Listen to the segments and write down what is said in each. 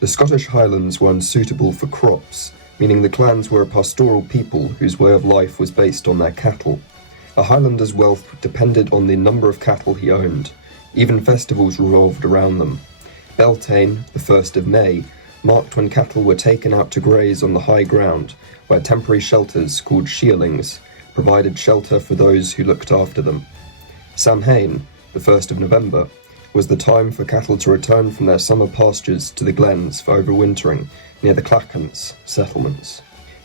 The Scottish Highlands were unsuitable for crops, meaning the clans were a pastoral people whose way of life was based on their cattle. A Highlander's wealth depended on the number of cattle he owned. Even festivals revolved around them. Beltane, the 1st of May, marked when cattle were taken out to graze on the high ground, where temporary shelters, called shearlings, provided shelter for those who looked after them. Samhain, the 1st of November, was the time for cattle to return from their summer pastures to the glens for overwintering near the clachants, settlements.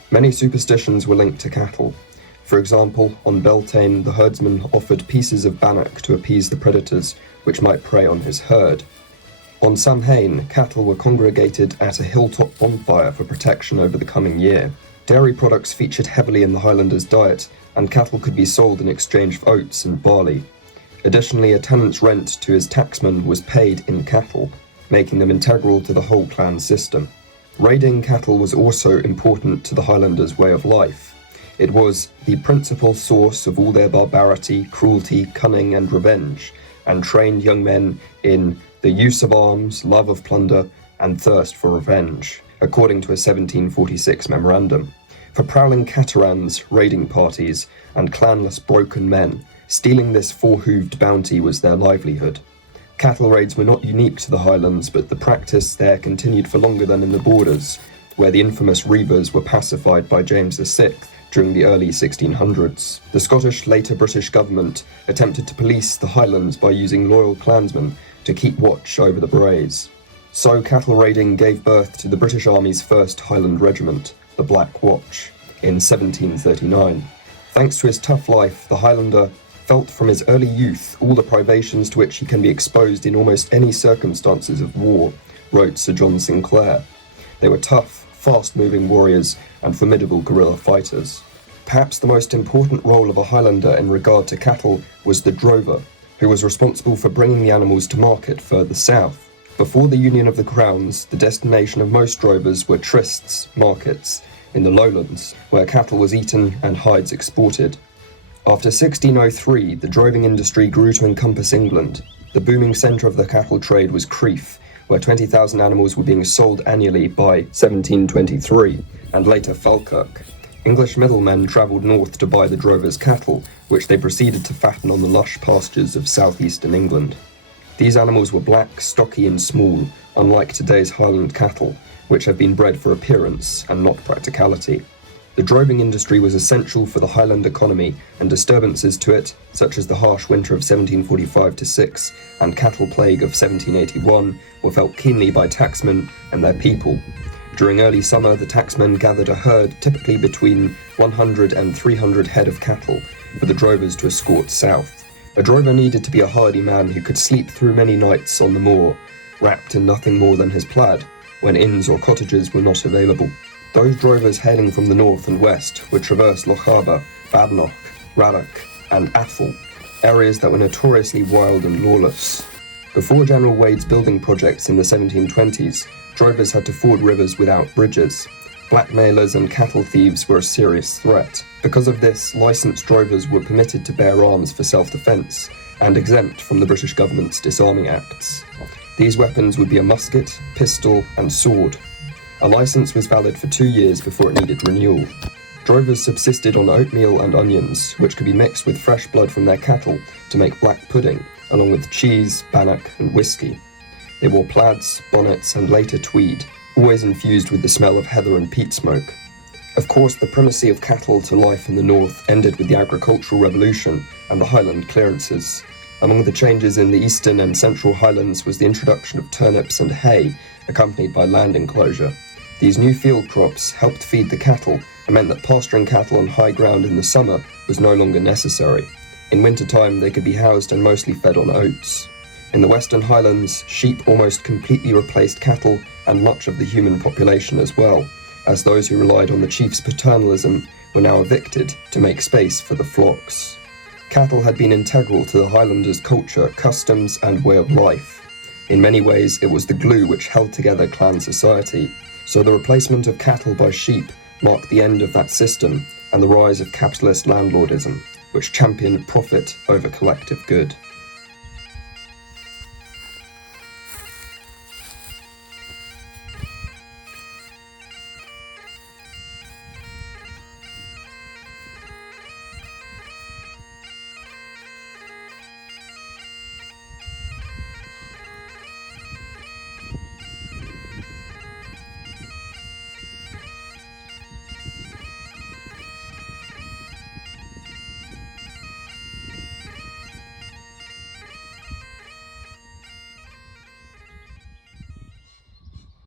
Many superstitions were linked to cattle. For example, on Beltane, the herdsman offered pieces of bannock to appease the predators which might prey on his herd. On Samhain, cattle were congregated at a hilltop bonfire for protection over the coming year. Dairy products featured heavily in the Highlanders' diet, and cattle could be sold in exchange for oats and barley. Additionally, a tenant's rent to his tacksman was paid in cattle, making them integral to the whole clan system. Raiding cattle was also important to the Highlanders' way of life. It was the principal source of all their barbarity, cruelty, cunning, and revenge, and trained young men in the use of arms, love of plunder, and thirst for revenge, according to a 1746 memorandum. For prowling caterans, raiding parties, and clanless broken men, stealing this four-hooved bounty was their livelihood. Cattle raids were not unique to the Highlands, but the practice there continued for longer than in the borders, where the infamous reivers were pacified by James VI during the early 1600s. The Scottish, later British government attempted to police the Highlands by using loyal clansmen to keep watch over the braes. So cattle raiding gave birth to the British Army's 1st Highland Regiment, the Black Watch, in 1739. Thanks to his tough life, the Highlander felt from his early youth all the privations to which he can be exposed in almost any circumstances of war, wrote Sir John Sinclair. They were tough, fast-moving warriors and formidable guerrilla fighters. Perhaps the most important role of a Highlander in regard to cattle was the drover, who was responsible for bringing the animals to market further south. Before the Union of the Crowns, the destination of most drovers were trysts, markets, in the Lowlands, where cattle was eaten and hides exported. After 1603, the droving industry grew to encompass England. The booming centre of the cattle trade was Crieff, where 20,000 animals were being sold annually by 1723, and later Falkirk. English middlemen travelled north to buy the drovers' cattle, which they proceeded to fatten on the lush pastures of southeastern England. These animals were black, stocky and small, unlike today's Highland cattle, which have been bred for appearance and not practicality. The droving industry was essential for the Highland economy, and disturbances to it, such as the harsh winter of 1745-6 and cattle plague of 1781, were felt keenly by tacksmen and their people. During early summer, the tacksmen gathered a herd typically between 100 and 300 head of cattle for the drovers to escort south. A drover needed to be a hardy man who could sleep through many nights on the moor, wrapped in nothing more than his plaid, when inns or cottages were not available. Those drovers hailing from the north and west would traverse Lochaber, Badenoch, Rannoch, and Atholl, areas that were notoriously wild and lawless. Before General Wade's building projects in the 1720s, drovers had to ford rivers without bridges. Blackmailers and cattle thieves were a serious threat. Because of this, licensed drovers were permitted to bear arms for self-defence and exempt from the British government's disarming acts. These weapons would be a musket, pistol, and sword. A licence was valid for 2 years before it needed renewal. Drovers subsisted on oatmeal and onions, which could be mixed with fresh blood from their cattle to make black pudding, along with cheese, bannock, and whiskey. They wore plaids, bonnets, and later tweed, always infused with the smell of heather and peat smoke. Of course, the primacy of cattle to life in the north ended with the agricultural revolution and the Highland clearances. Among the changes in the eastern and central Highlands was the introduction of turnips and hay, accompanied by land enclosure. These new field crops helped feed the cattle and meant that pasturing cattle on high ground in the summer was no longer necessary. In wintertime, they could be housed and mostly fed on oats. In the Western Highlands, sheep almost completely replaced cattle and much of the human population as well, as those who relied on the chief's paternalism were now evicted to make space for the flocks. Cattle had been integral to the Highlanders' culture, customs, and way of life. In many ways, it was the glue which held together clan society, so the replacement of cattle by sheep marked the end of that system and the rise of capitalist landlordism, which championed profit over collective good.